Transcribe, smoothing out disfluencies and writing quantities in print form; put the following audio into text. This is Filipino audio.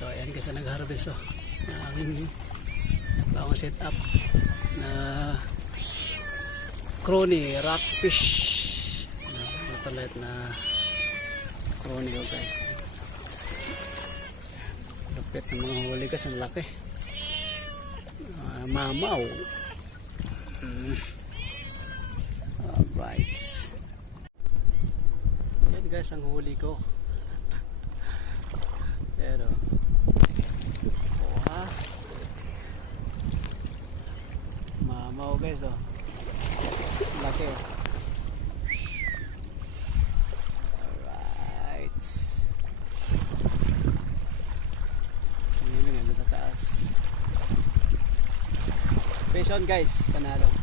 So ayan guys, nag-harvest na aming bagong setup na crony rockfish, matalit na crony guys. Lupit ng mga huli guys, ang laki. Mamaw. Alright, yan guys ang huli ko. Pero mamaw guys, laki. Alright, sinimin nandun sa taas. Fish on guys, panalo.